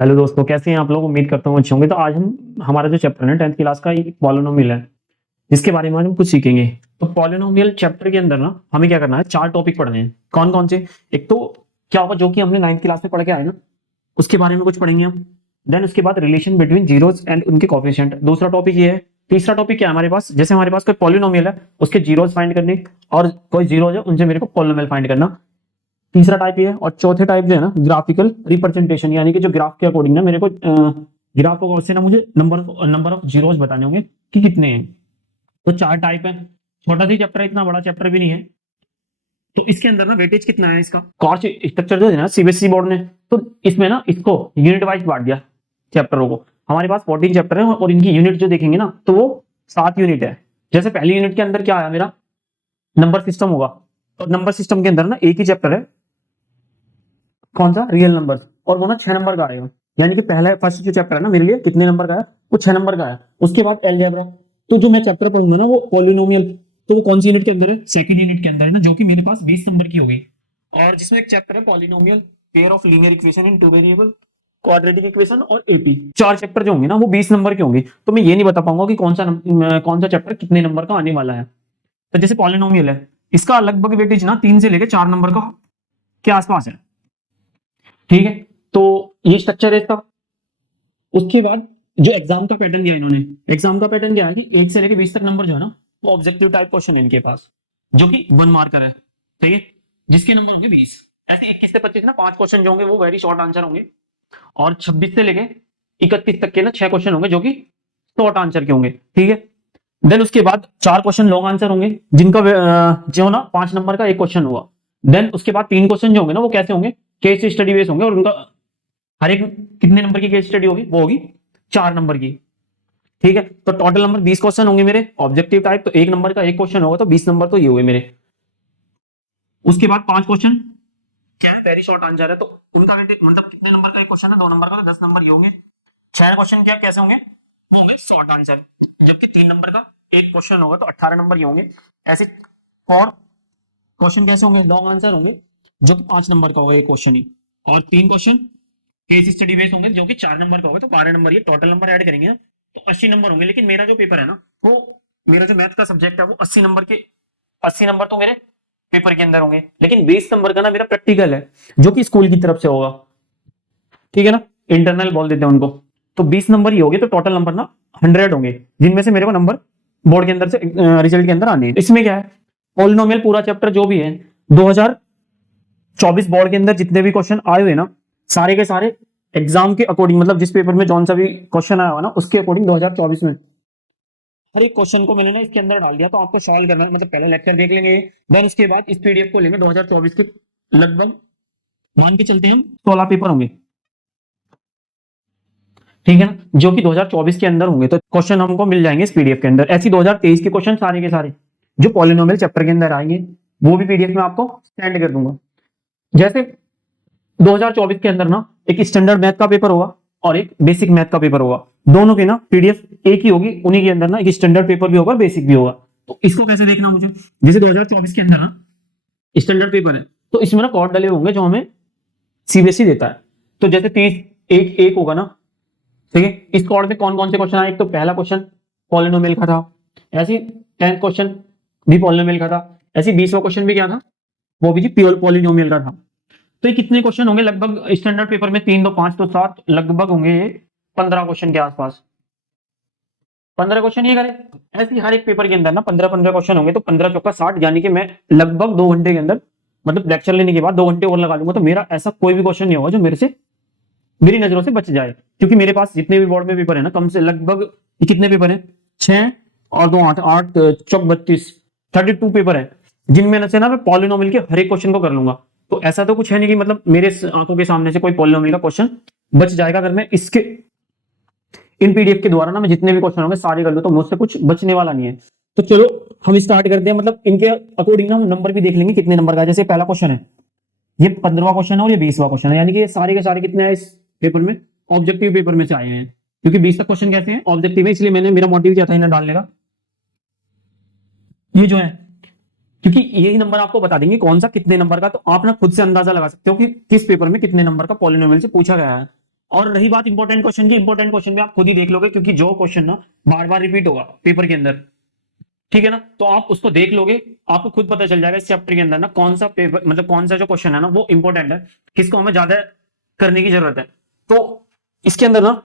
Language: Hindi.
हेलो दोस्तों, कैसे हैं आप लोग। उम्मीद करता हूँ अच्छे होंगे। तो आज हम हमारा जो चैप्टर है 10th क्लास का एक पॉलिनोमियल है, जिसके बारे में आज हम कुछ सीखेंगे। तो पॉलिनोमियल चैप्टर के अंदर ना हमें क्या करना है, चार टॉपिक पढ़ने हैं। कौन कौन से? एक तो क्या होगा, जो कि हमने 9th क्लास में पढ़ के आए ना, उसके बारे में कुछ पढ़ेंगे हम। देन उसके बाद रिलेशन बिटवीन जीरोस एंड उनके कोफिशिएंट, दूसरा टॉपिक ये है। तीसरा टॉपिक क्या है हमारे पास, जैसे हमारे पास कोई पॉलिनोमियल है उसके जीरोस फाइंड करने, और कोई जीरो है उनसे मेरे को पॉलिनोमियल फाइंड करना। तीसरा टाइप ये है। और चौथे टाइप जो है ना, ग्राफिकल रिप्रेजेंटेशन, यानी कि जो ग्राफ के अकॉर्डिंग ना मेरे को ग्राफ को से ना मुझे नंबर ऑफ जीरोस बताने होंगे कि कितने हैं। तो चार टाइप है। छोटा सा चैप्टर है, इतना बड़ा चैप्टर भी नहीं है। तो इसके अंदर ना वेटेज कितना है इसका, कॉस्ट स्ट्रक्चर जो है ना सीबीएसई बोर्ड ने, तो इसमें ना इसको यूनिट वाइज बांट दिया चैप्टरों को। हमारे पास 14 चैप्टर है और इनकी यूनिट जो देखेंगे ना तो वो 7 यूनिट है। जैसे पहली यूनिट के अंदर क्या आया मेरा, नंबर सिस्टम होगा। और नंबर सिस्टम के अंदर ना एक ही चैप्टर है, कौन सा, रियल नंबर, और वो ना 6 नंबर का आएगा। यानी कि पहला फर्स्ट जो चैप्टर है ना मेरे लिए कितने नंबर का है, वो 6 नंबर का है। उसके बाद अलजेब्रा। तो जो मैं चैप्टर पढ़ूंगा ना वो पॉलिनोमियल, तो वो कौन सी यूनिट के अंदर है, सेकंड यूनिट के अंदर है ना, जो कि मेरे पास 20 नंबर की होगी। और जिसमें एक चैप्टर है polynomial, pair of linear equation in two variable, quadratic equation और एपी। चार चैप्टर जो होंगे ना वो 20 नंबर के होंगे। तो मैं ये नहीं बता पाऊंगा कि कौन सा चैप्टर कितने नंबर का आने वाला है। तो जैसे पॉलिनोमियल है, इसका लगभग वेटेज ना 3 से लेकर 4 नंबर का के आसपास है। ठीक है, तो ये स्ट्रक्चर है इसका। उसके बाद जो एग्जाम का पैटर्न दिया इन्होंने, एग्जाम का पैटर्न क्या है कि 1 से लेकर 20 तक नंबर जो है ना वो ऑब्जेक्टिव टाइप क्वेश्चन है इनके पास, जो कि 1 मार्कर है। ठीक है, जिसके नंबर होंगे 20। ऐसे 21 से 25 ना 5 क्वेश्चन जो होंगे वो वेरी शॉर्ट आंसर होंगे। और 26 से लेके 31 तक के ना 6 क्वेश्चन होंगे जो कि शॉर्ट आंसर के होंगे। ठीक है, देन उसके बाद 4 क्वेश्चन लॉन्ग आंसर होंगे, जिनका जो ना 5 नंबर का एक क्वेश्चन होगा। देन उसके बाद 3 क्वेश्चन जो होंगे ना वो कैसे होंगे, केस स्टडी बेस होंगे, और उनका हर एक कितने नंबर की केस स्टडी होगी, वो होगी 4 नंबर की। ठीक है, तो टोटल नंबर 20 क्वेश्चन होंगे मेरे ऑब्जेक्टिव टाइप। तो 1 नंबर का एक क्वेश्चन होगा, तो 20 नंबर तो ये हुए मेरे। उसके बाद 5 क्वेश्चन क्या है, वेरी शॉर्ट आंसर है, तो उनका मतलब कितने नंबर का एक क्वेश्चन है, 2 नंबर का, तो 10 नंबर ये होंगे। 6 क्वेश्चन क्या कैसे होंगे, वो होंगे शॉर्ट आंसर। जबकि 3 नंबर का एक क्वेश्चन होगा तो 18 नंबर ये होंगे। ऐसे 4 क्वेश्चन कैसे होंगे, लॉन्ग आंसर होंगे, जो कि 5 नंबर का होगा एक क्वेश्चन ही। और 3 क्वेश्चन केस स्टडी बेस होंगे, जो कि 4 नंबर का होगा, तो 12 नंबर। ये टोटल नंबर ऐड करेंगे ना तो 80 नंबर होंगे। लेकिन मेरा जो पेपर है ना वो, मेरा जो मैथ का सब्जेक्ट है वो 80 नंबर के, 80 नंबर तो मेरे पेपर के अंदर होंगे। लेकिन 20 नंबर का ना मेरा प्रैक्टिकल है, जो कि स्कूल की तरफ से होगा। ठीक है ना, इंटरनल बोल देते हैं उनको। तो 20 नंबर ही होंगे, तो टोटल नंबर ना 100 होंगे, जिनमें से मेरे को नंबर बोर्ड के अंदर से रिजल्ट के अंदर आने हैं। इसमें क्या है, पॉलिनोमियल पूरा चैप्टर जो भी है 2024 बोर्ड के अंदर जितने भी क्वेश्चन आए हुए ना, सारे के सारे एग्जाम के अकॉर्डिंग, मतलब जिस पेपर में जौन सा भी क्वेश्चन आया हुआ ना उसके अकॉर्डिंग 2024 में हर एक क्वेश्चन को मैंने ना इसके अंदर डाल दिया। तो आपको सॉल्व करना है, मतलब पहले लेक्चर देख लेंगे, देन उसके बाद इस पीडीएफ को लेंगे। 2024 के लगभग मान के चलते हैं हम 16 पेपर होंगे। ठीक है ना, जो कि 2024 के अंदर होंगे, तो क्वेश्चन हमको मिल जाएंगे इस पीडीएफ के अंदर। ऐसे 2023 के क्वेश्चन सारे के सारे जो पॉलिनोमियल चैप्टर के अंदर आएंगे वो भी पीडीएफ में आपको सेंड कर दूंगा। जैसे 2024 के अंदर ना एक स्टैंडर्ड मैथ का पेपर होगा और एक बेसिक मैथ का पेपर होगा। दोनों की ना पीडीएफ एक ही होगी, उन्हीं के अंदर ना एक स्टैंडर्ड पेपर भी होगा, बेसिक भी होगा। तो इसको कैसे देखना मुझे, जैसे 2024 के अंदर ना स्टैंडर्ड पेपर है, तो इसमें ना कोड डले होंगे जो हमें सीबीएसई देता है। तो जैसे 30 एक एक होगा ना, ठीक है, इस कोड में कौन कौन से क्वेश्चन आए, एक तो पहला क्वेश्चन पॉलिनोमियल का था, ऐसी 10th क्वेश्चन भी पॉलिनोमियल का था, ऐसी 20वां क्वेश्चन भी क्या था, वो भी प्योर पॉलिनोमियल का था। तो ये कितने क्वेश्चन होंगे लगभग स्टैंडर्ड पेपर में, 3 2 5 तो 7, लगभग होंगे 15 क्वेश्चन के आसपास। 15 क्वेश्चन ये करें, ऐसे ही हर एक पेपर के अंदर ना 15 क्वेश्चन होंगे, तो 15 चौका 60, यानी कि मैं लगभग 2 घंटे के अंदर, मतलब लेक्चर लेने के बाद 2 घंटे और लगा लूंगा, तो मेरा ऐसा कोई भी क्वेश्चन नहीं होगा जो मेरी नजरों से बच जाए। क्योंकि मेरे पास जितने भी बोर्ड में पेपर है ना, कम से लगभग कितने पेपर है, 6 और 2 8 8 चौक 32, 32 पेपर है, जिनमें से ना मैं पॉलिनोमियल के हर एक क्वेश्चन को कर लूंगा। तो ऐसा तो कुछ है नहीं कि मतलब मेरे आंखों के सामने से कोई पॉलिनोमियल का क्वेश्चन बच जाएगा। अगर मैं इसके इन पीडीएफ के द्वारा ना मैं जितने भी क्वेश्चन होंगे सारे कर लूं, तो मुझसे कुछ बचने वाला नहीं है। तो चलो हम स्टार्ट करते हैं, मतलब इनके अकॉर्डिंग ना हम नंबर भी देख लेंगे कितने नंबर का है। जैसे पहला क्वेश्चन है, ये 15वां क्वेश्चन है और ये 20वां क्वेश्चन है, यानी कि ये सारे के सारे कितने हैं इस पेपर में, ऑब्जेक्टिव पेपर में से आए हैं। क्योंकि 20 तक क्वेश्चन कैसे हैं, ऑब्जेक्टिव है, इसलिए मैंने, मेरा मोटिव क्या था इन्हें डालने का, ये जो है, क्योंकि यही नंबर आपको बता देंगे कौन सा कितने नंबर का। तो आप ना खुद से अंदाजा लगा सकते हो कि किस पेपर में कितने नंबर का पॉलिनोमियल से पूछा गया है। और रही बात इंपॉर्टेंट क्वेश्चन की, इंपॉर्टेंट क्वेश्चन भी आप खुद ही देख लोगे, क्योंकि जो क्वेश्चन ना बार बार रिपीट होगा पेपर के अंदर, ठीक है ना, तो आप उसको देख लोगे, आपको खुद पता चल जाएगा इस चैप्टर के अंदर ना कौन सा पेपर, मतलब कौन सा जो क्वेश्चन है ना वो इंपॉर्टेंट है, किसको हमें ज्यादा करने की जरूरत है। तो इसके अंदर ना